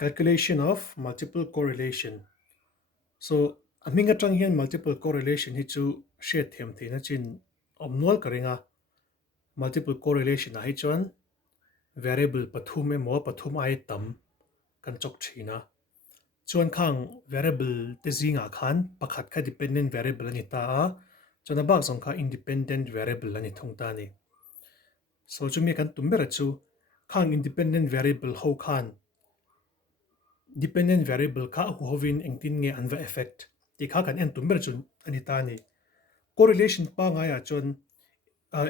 calculation of multiple correlation. So aminga tang hian multiple correlation hi chu shet them thina chin omnol karinga multiple correlation a hi chuan variable pathum emaw pathum ai tam kan chok thina chuan khang variable te zinga khan pakhat kha dependent variable ani ta a chuan a bak zong kha independent variable ani thung ta ni so chumi kan tumbera chu khang independent variable ho khan dependent variable kha hovin engtin nge anwa effect ti kha kan en tumber chun ani ta ni correlation pa nga ya chon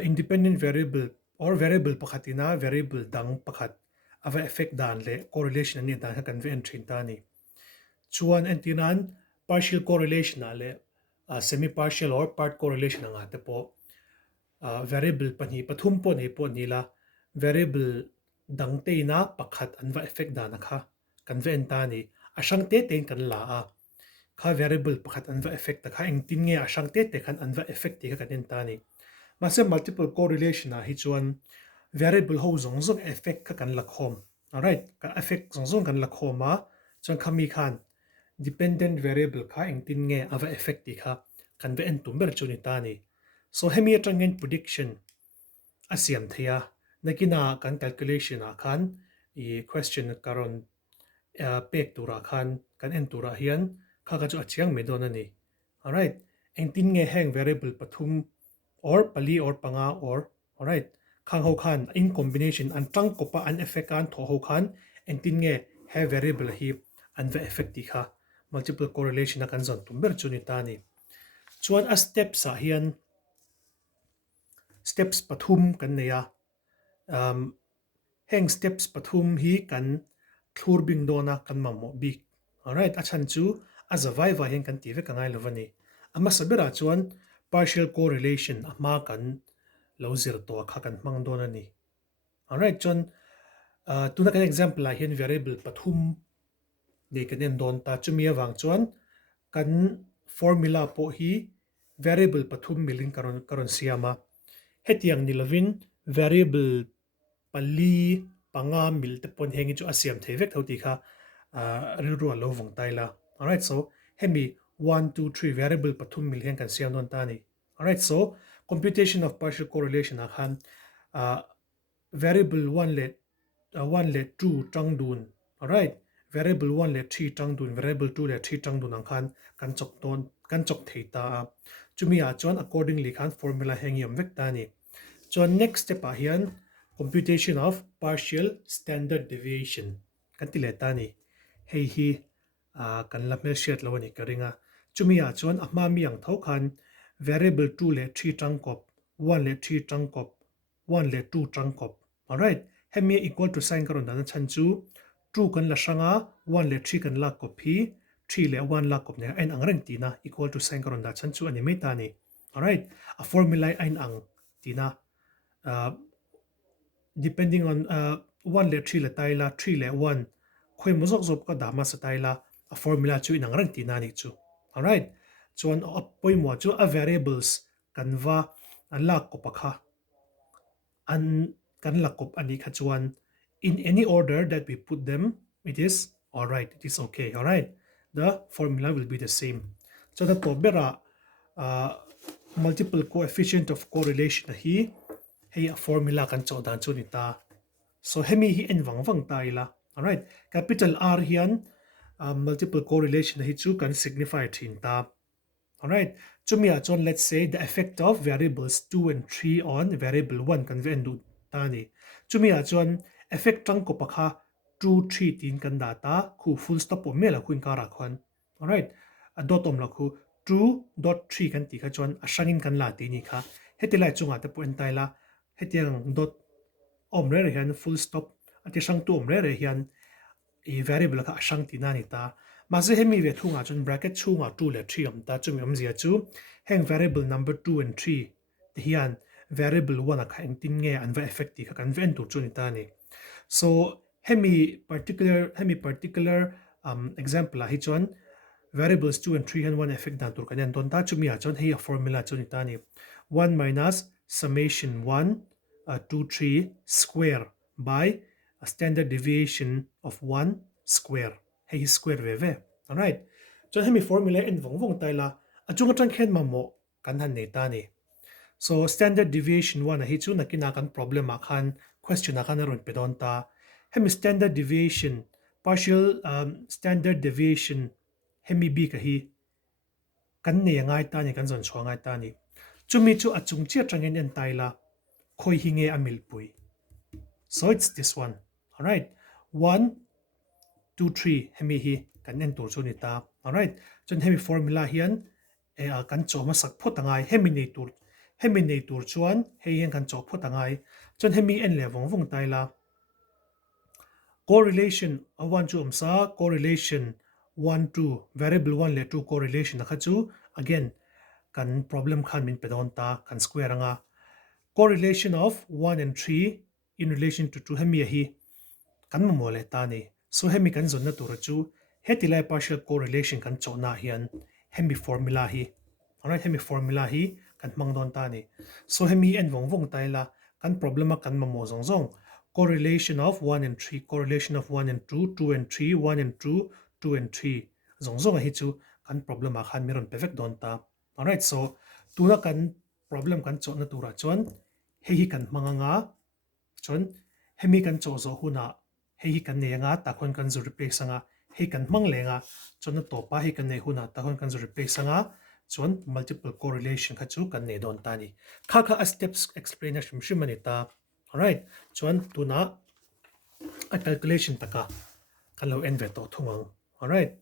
independent variable or variable pakhatina variable dang pakhat ava effect dan le correlation ani dan kha kan ve en thin ta ni chuan entinan partial correlation ale semi partial or part correlation anga te po variable pani pathum po nei po ni la variable dang te na pakhat anwa effect dan kha kan ve en ta ni asang te ten kan la a kha variable pakhat anwa effect kha engtin nge asang te khan anwa effect ti kha kan en ta ni mase multiple correlation a hi chuan variable ho zong zong effect kha kan la khom alright ka effect zong zong kan la khoma chuan khami khan dependent variable kha engtin nge ava effect ti kha kan ve en tumber chuni ta ni so hemi atangin prediction asiam thea nakina kan calculation a khan I question karon pek tura khan kan en tura hian kha ka chu achiang me don ani alright engtin nge heng variable pathum or pali or panga or alright khang ho khan in combination an tang kopa an effect kan tho ho khan engtin nge he variable hi an ve effect ti kha multiple correlation a kan zon tumber chuni ta ni chuan a steps a hian steps pathum kan neya heng steps pathum hi kan thlur bing dona kan mamo bik alright a chan chu a zawai wa hian kan ti ve ka ngai lovani ama sabera chuan partial correlation ama kan lo zir to kha kan mang don ani alright chuan tuna kan example a hian variable pathum nei kan en don ta chumi awang chuan kan formula po hi variable pathum milin karon siama hetiang nilovin variable pali panga mil te pon hengi chu asiam thevek thoti kha rilru lo vong taila alright so hemi 1 2 3 variable pathum mil hen kan siam don ta ni alright so computation of partial correlation a khan variable 1 le 2 tang dun alright variable 1 le 3 tang dun variable 2 le 3 tang dun ang khan kan chok ton kan chok theita chumi a chuan accordingly khan formula hengiam vek ta ni chuan next step a hian computation of partial standard deviation kan ti le ta ni hei hi kan la mel shet lo ni karinga chumi a chuan a hma mi ang tho khan variable 2 le 3 tang kop 1 le 3 tang kop 1 le 2 tang kop alright hemi equal to sign karon dan chan chu 2 kan la sanga 1 le 3 kan la kop hi 3 le 1 la kop ne en ang reng tina equal to sign karon da chan chu ani me ta ni alright a formula ein ang tina depending on 1 le 3 le taila 3 le 1 khoi mozok zop ka dama sa taila a formula chu inang rang tina ni chu alright chuan a poi mo chu a variables kanwa an la ko pakha an kan la kop ani kha chuan in any order that we put them it is alright it is okay alright the formula will be the same so the tobera uh, multiple coefficient of correlation hi hei a formula kan chaw dan chu ni ta so hemi hi en wang ta ila alright capital R hian multiple correlation hi chu kan signify thin ta alright chumi a chon let's say the effect of variables 2 and 3 on variable 1 kan ve du ta ni chumi a chon effect tang ko pakha 2 3 tin kan data khu full stop o mela kuin ka ra khon alright a dot om la khu 2.3 kan ti kha chon a sangin kan la ti ni kha hetilai chunga te point taila hetiang dot om re hian full stop ati sang tu om re hian e variable ka asang ti na ni ta ma se hemi ve thunga chun bracket chunga 2 le 3 om ta chumi om zia chu heng variable number 2 and 3 ti hian variable 1 a kha eng tin nge an va effect ti kha kan ven tu chu ni ta ni so hemi particular example a hi chuan variables 2 and 3 and 1 effect dan tur kan don ta chumi a chon hei a formula chu ni ta ni 1 minus summation 1 2 3 square by a standard deviation of 1 square hei square ve alright chon hemi formula en vong tai la achunga tang khen ma mo kan han nei ta ni so standard deviation 1 hi chu nakina kan problem a khan question a khan ron pedon ta hemi standard deviation partial standard deviation hemi b ka hi kan ne ngai ta ni kan zon chwa ngai ta ni chumi chu achung chi atangin en tai la khoi hi nge amil pui so it's this one alright 1 2 3 hemi hi kan en tur chu ni ta alright chon hemi formula hian kan chawma sak phot angai hemi nei tur chuan hei hian kan chaw phot angai chon hemi en le vong tai la correlation a 1 chu umsa correlation 1 2 variable 1 le 2 correlation kha chu again kan problem khan min pedon ta kan square anga correlation of 1 and 3 in relation to 2 hemi hi kan mo le ta ni so hemi kan zon na tur chu hetilai partial correlation kan chawna hian hemi formula hi alright hemi formula hi kan mang don ta ni so hemi en vong tai la kan problema kan mo zong correlation of 1 and 3 correlation of 1 and 2 2 and 3 1 and 2 2 and 3 zong hi chu kan problema khan miron perfect don ta alright so tuna kan problem kan chawna tura chuan hei kan manganga chon hemi kan chaw zo huna hei kan ne nga ta khon kan zu replace anga hei kan mang lenga chon to pa hei kan ne huna ta khon kan zu replace anga chon multiple correlation kha chu kan ne don ta ni kha a steps explanation shimani ta alright chon tuna a calculation taka kan lo en ve to thungang alright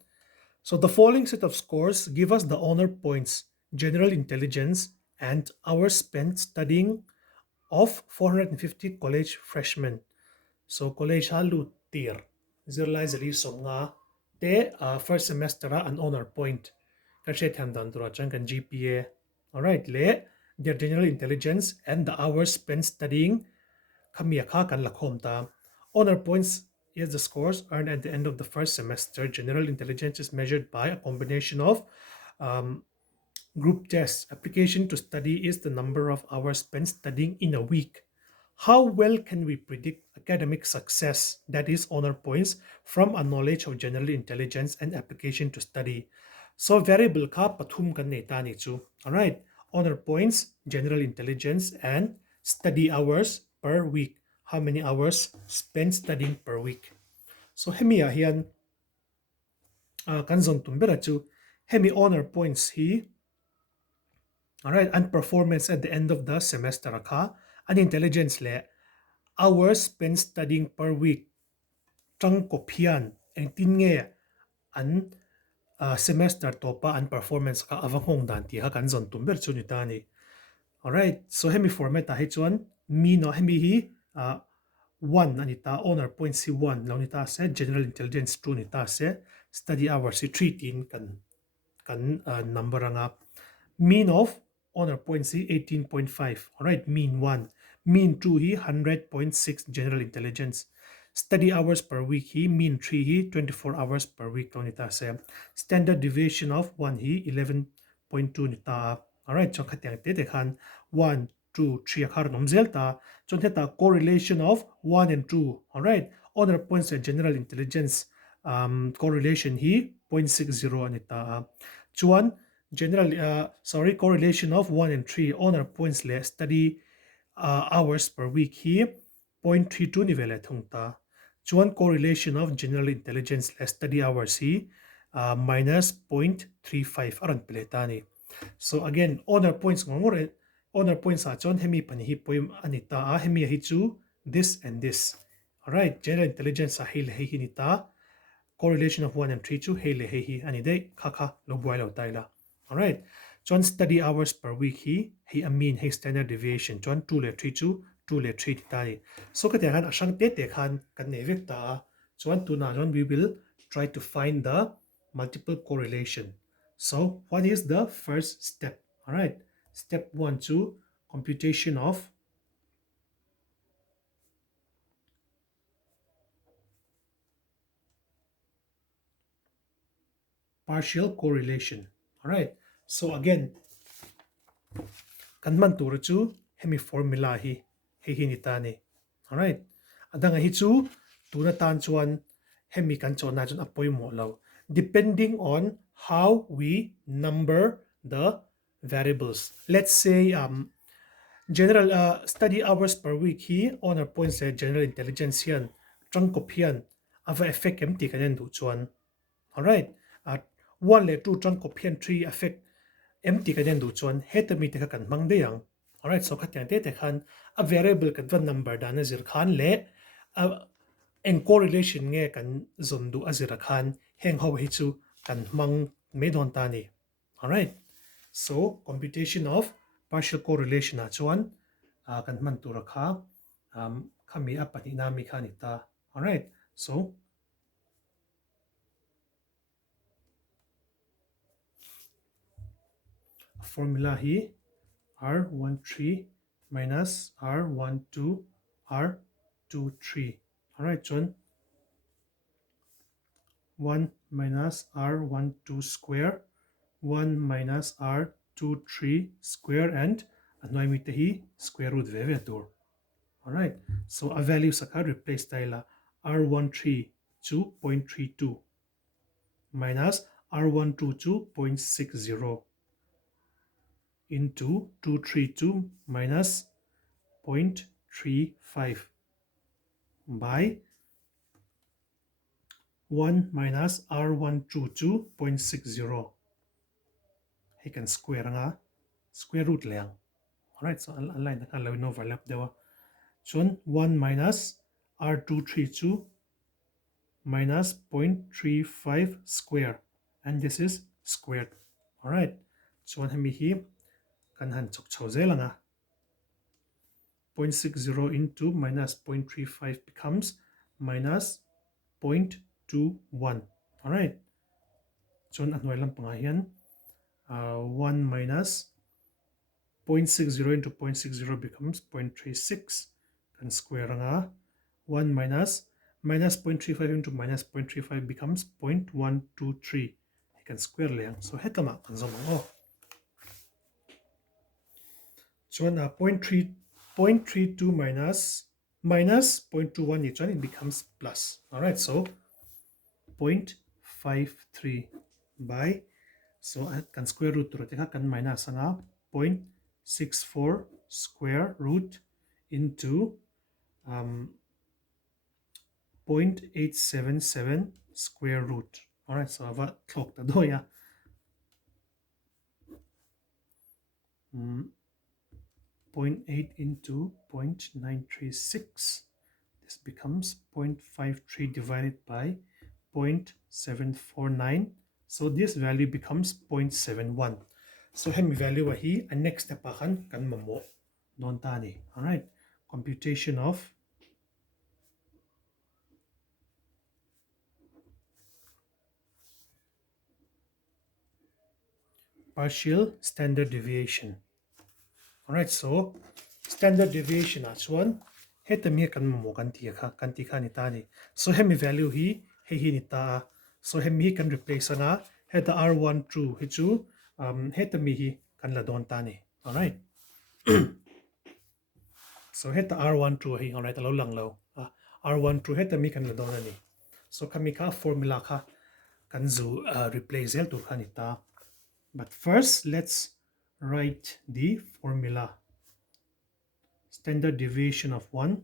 so the following set of scores give us the honor points general intelligence and hours spent studying of 450 college freshmen so college halu tier zirlai somnga te first semester an honor point ka she tham dan tura chang kan GPA alright le their general intelligence and the hours spent studying khamia kha kan lakhom ta honor points is the scores earned at the end of the first semester general intelligence is measured by a combination of group tests application to study is the number of hours spent studying in a week. How well can we predict academic success, that is, honor points, from a knowledge of general intelligence and application to study? So, variable ka pathum kan nei ta ni chu. Alright, honor points, general intelligence, and study hours per week. How many hours spent studying per week? So, hemi hian kan zon tumbera chu hemi honor points hi. Alright, and performance at the end of the semester ka an intelligence le hours spent studying per week tang kophian eng tin nge an semester topa an performance ka avangong dan ti ha kan zon tumber chuni ta ni alright so hemi format a hi chuan mi no hemi hi 1 anita honor point si 1 launita se general intelligence 2 ni ta se study hours si 3 tin kan number anga mean of honor point si 18.5 alright mean 1 mean 2 hi 100.6 general intelligence study hours per week hi mean 3 hi 24 hours per week launita se standard deviation of 1 hi 11.2 ni ta alright so khatyang te khan 1 2 3 akhar nomzel ta chon ta correlation of 1 and 2 alright honor points and general intelligence correlation hi 0.60 anita chuan general correlation of 1 and 3 honor points le study hours per week hi 0.32 ni vele thungta chuan correlation of general intelligence le study hours hi minus 0.35 aran peletani so again honor points ngore honor points a chon hemi pani hi poim anita a hemi hi chu this and this alright general intelligence a hil hi hinita correlation of 1 and 3 chu hele hi ani dei kha lo boil out taila alright chon study hours per week hi a mean hi standard deviation chon 2 le 3 chu 2 le 3 tai so ka te khan asang te khan kan ne vek ta chon tu na jon we will try to find the multiple correlation so what is the first step alright step 1 to computation of partial correlation alright so again kan man tur chu hemi formula hi ni ta ni alright adanga hi chu tuna tan chuan hemi kan chona chun apoi mo lo, depending on how we number the variables. Let's say general study hours per week hi honor points say general intelligence hian trangkop hian ava effect empty kan du chuan. Alright, at 1 le 2 trangkop hian 3 affect empty kan du chuan hetami te kan mang de yang. Alright, so khat te khan a variable kan van number dan zir khan le a en correlation nge kan zondu azira khan heng ho hi chu kan mang me don ta ni. Alright, so computation of partial correlation a chuan kan man tu rakha khami apani na mi khan ita. Alright, so formula hi R13 minus R12 R23. Alright, chun 1 minus R12 square, 1 minus R23 square, and annoy square root veve tur. Alright, so a value saka replace taila R13 2.32 minus R122 0.60 into 232 minus 0.35 by 1 minus R122 0.60. He can square root liang. Alright, so align the line overlap there. So 1 minus R232 minus 0.35 square, and this is squared. Alright, so one hemi hi kan han chok chau zelanga 0.60 into minus 0.35 becomes minus 0.21. Alright, so anway lang pangayan 1 minus 0.60 into 0.60 becomes 0.36, can square nga 1 minus 0.35 into minus 0.35 becomes 0.123. You can square liang. So hetama kan zomang oh. So 0.32 minus 0.21 each one, it becomes plus. Alright, so 0.53 by, so I can square root to it can minus 0.64 square root into 0.877 square root. Alright, so I've clocked the door, yeah. 0.8 into 0.936. This becomes 0.53 divided by 0.749. So this value becomes 0.71. So hemi value ahi, and next step kan mamo non tani. Alright, computation of partial standard deviation. Alright, so standard deviation as one hetami kan mamo kan ti kha ni tani. So hemi value hi ni ta. So hemi kan replace na heta R1 true hi chu hetami hi kan la don tani. Alright. So heta R1 true hi alright alo lang lo. R1 true hetami kan la don ani. So kami ka formula ka kan zu replace el tu kha ni ta. But first let's write the formula. Standard deviation of 1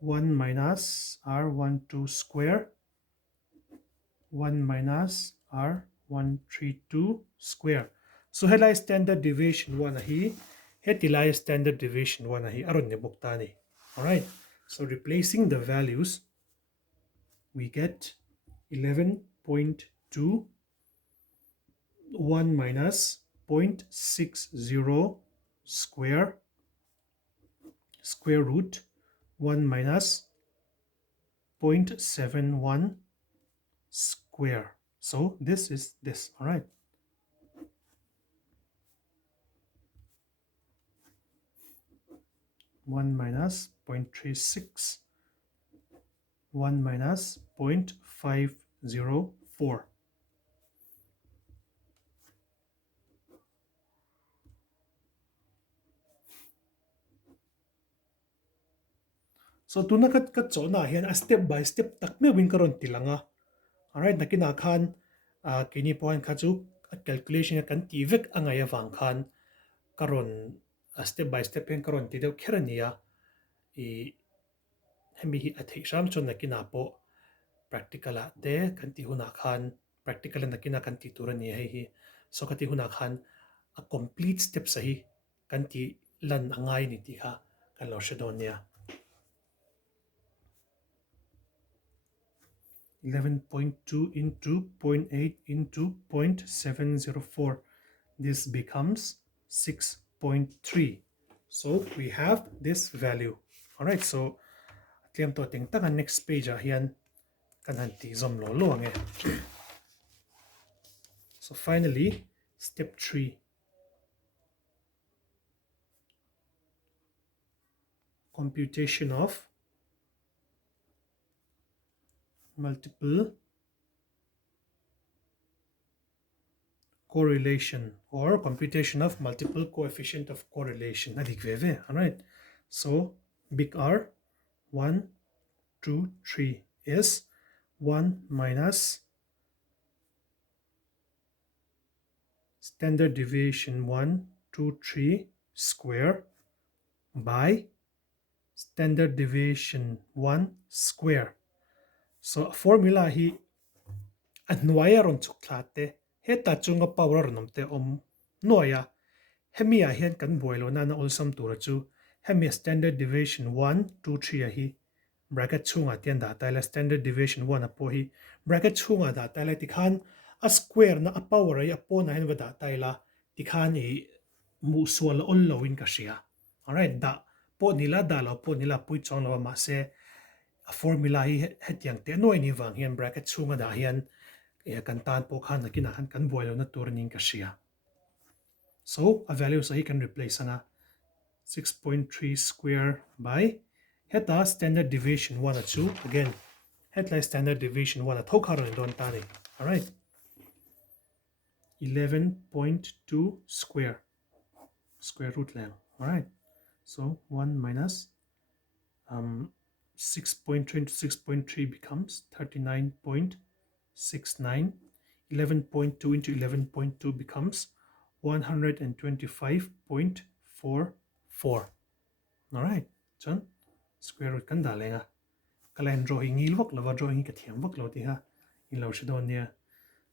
minus R12 square 1 minus R132 square. So helai standard deviation 1 ahi hetilai standard deviation 1 ahi aron ne boktani. Alright, so replacing the values we get 11.2 1 minus 0.60 square root 1 minus 0.71 square. So this is this. All right. One minus 0.36, 1 minus 0.504. so tuna kat cho na hian a step by step tak me win karon tilanga. Alright, nakina khan kini point kha chu a calculation kan ti vek angaya wang khan karon a step by step hen karon ti deuh kherania I hemi hi a thei sam chon nakina po practical a te kan ti huna khan practical nakina kan ti turani hei hi so kati huna khan a complete step sahi kan ti lan angai ni ti kha kan lo shedonia 11.2 into 0.8 into 0.704 this becomes 6.3 so we have this value all right so tiam to ting taka next page a hian kan han ti zom lo lo nge so finally step 3 computation of multiple correlation or computation of multiple coefficient of correlation all right so big R 1 2 3 is 1 minus standard deviation 1 2 3 square by standard deviation 1 square so formula hi anwaya ron chuklate he ta chunga power nomte noya hemia hian kan boilo na na olsam tura chu hemi standard deviation 1 2 3 a hi bracket chunga tian da taila standard deviation 1 a po hi bracket chunga da taila ti khan a square na a power ai a po na hin da taila ti khan I mu sual ol lowin ka sia alright da po nila da lo po nila pui chong lo ma se a formula hi hetiang te noi ni wang hian bracket chunga da hian kan tan po khan na kina kan boilo na turning ka sia so a value so he can replace anga 6.3 square by heta standard deviation 1 a 2 again headline standard deviation 1 a thokar don tani all right 11.2 square root lang all right so 1 minus 6.3 into 6.3 becomes 39.69 11.2 into 11.2 becomes 125.44 all right chon square root kan dalenga kalain drawing il wak lova drawing ka thiam wak lo ti ha in lo shadon nia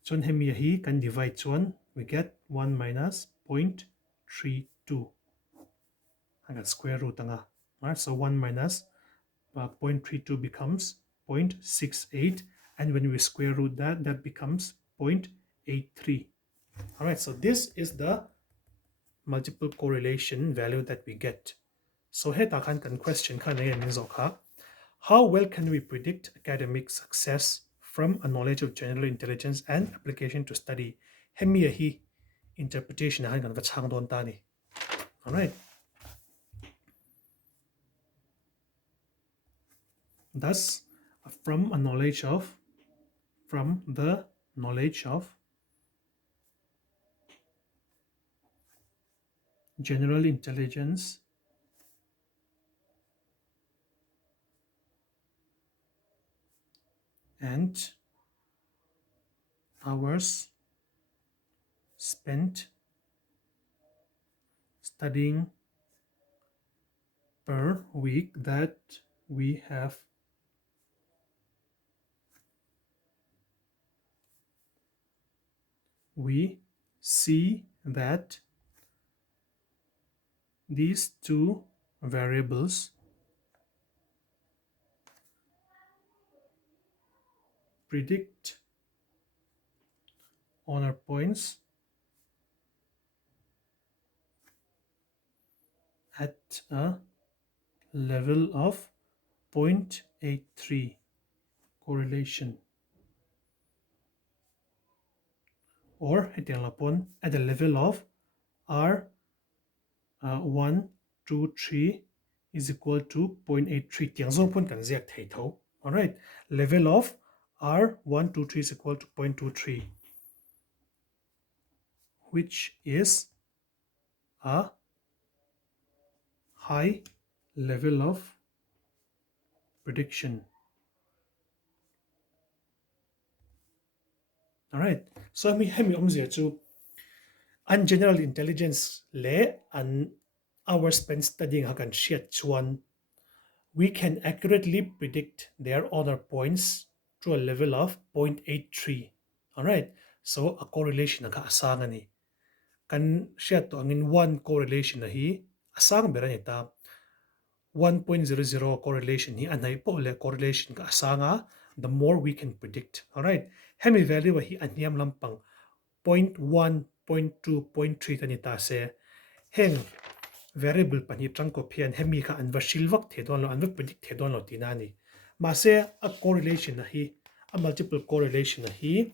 chon hemi hi kan divide chon we get 1 minus 0.32 I got square root anga all right so 1 minus 0.32 becomes 0.68 and when we square root that that becomes 0.83 all right so this is the multiple correlation value that we get so here takan kan question kan in zoka how well can we predict academic success from a knowledge of general intelligence and application to study hemi hi interpretation han kan va chang don tani all right thus from the knowledge of general intelligence and hours spent studying per week that we have we see that these two variables predict honor points at a level of 0.83 correlation or at the level of R 1 2 3 is equal to 0.83 tiang zong pon kan ziak thei tho all right level of R 1 2 3 is equal to 0.23 which is a high level of prediction. Alright, so hemi omzia chu an general intelligence le an our spend studying hakan shiat chuan we can accurately predict their order points to a level of 0.83. Alright, so a correlation ka asang ani. Kan shiat to angin one correlation na hi asang bera nita 1.00 correlation hi anay po le correlation ka asanga the more we can predict. Alright, hemi value hi anyam lampang 0.1, 0.2, 0.3 kanita se heng variable pani trangko pian hemi ka anva shilvak thedon lo anva predict thedon lo tinani ma se a correlation hi a multiple correlation hi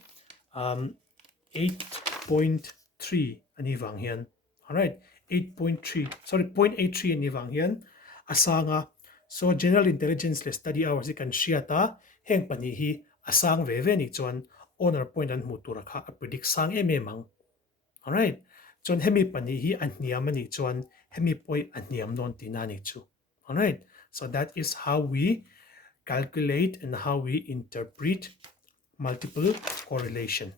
8.3 ani wang hian. Alright, 8.3 sorry 0.83 ani wang hian asanga so general intelligence le study hours kan shiata heng pani hi asang ve ve ni chuan honor point an mutura kha a predict sang emang. Alright, chuan hemi pani hi an niam ani chuan hemi poi an niam non tinani chu. Alright, so that is how we calculate and how we interpret multiple correlation.